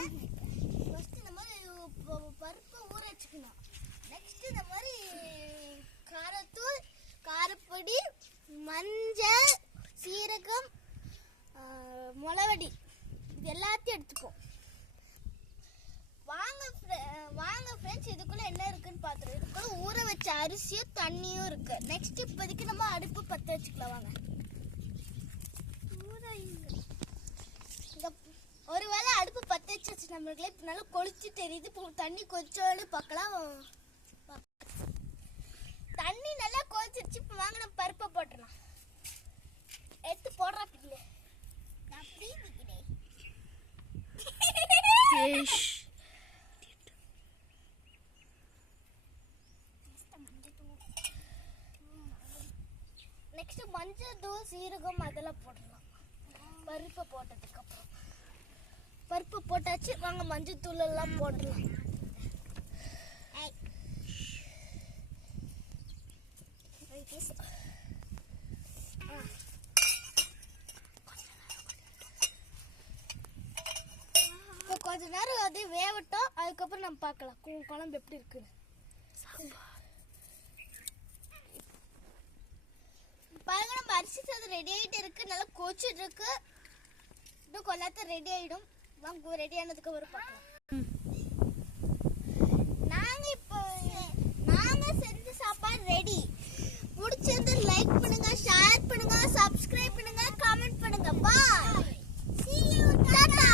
First இந்த மாதிரி பருப்பு ஊற வச்சுக்கணும். நெக்ஸ்ட் இந்த மாதிரி காரத்தூள், காரப்பொடி, மஞ்சள், சீரகம், மிளவடி இது எல்லாத்தையும் எடுத்துப்போம். வாங்க ஃப்ரெண்ட்ஸ், இதுக்குள்ள என்ன இருக்குன்னு பார்த்துருவோம். இதுக்குள்ள ஊற வச்ச அரிசியும் தண்ணியும் இருக்கு. நெக்ஸ்ட் இப்போதைக்கு நம்ம அடுப்பு பற்ற வச்சுக்கலாம். வாங்க. ஒருவேளை அடுப்பு பற்ற வச்சு நம்மளுக்குள்ள இப்போ நல்லா கொளிச்சு தெரியுது. இப்போ தண்ணி கொதிச்சோன்னு பார்க்கலாம். தண்ணி நல்லா கொதிச்சிருச்சு. இப்போ வாங்க நம்ம பருப்பை போட்டுடலாம். எடுத்து போடுறா பிள்ளை. நான் அப்படி நிற்கிறேன். நெக்ஸ்ட் மஞ்சள் தூள், சீரகம் அதெல்லாம் போடலாம். பருப்பை போட்டதுக்கு அப்புறம் பருப்பு போட்டாச்சு. வாங்க மஞ்சள் தூள் எல்லாம் போடலாம். இப்போ கொஞ்ச நேரம் அது வேவட்டும். அதுக்கப்புறம் நம்ம பார்க்கலாம் குழம்பு எப்படி இருக்குன்னு. பாருங்க, நம்ம அரிசி சாதம் ரெடி ஆகிட்டு இருக்கு. நல்லா கொச்சிட்டு இருக்கு. இன்னும் கொள்ளாத்த ரெடி ஆகிடும். வாங்க, ரெடி ஆனதுக்கு அப்புறம் பார்க்கலாம். நாங்க செஞ்ச சாப்பாடு ரெடி. பிடிச்சிருந்து லைக் பண்ணுங்க, ஷேர் பண்ணுங்க, சப்ஸ்கிரைப் பண்ணுங்க, கமெண்ட் பண்ணுங்க. பாய். See you. டாடா.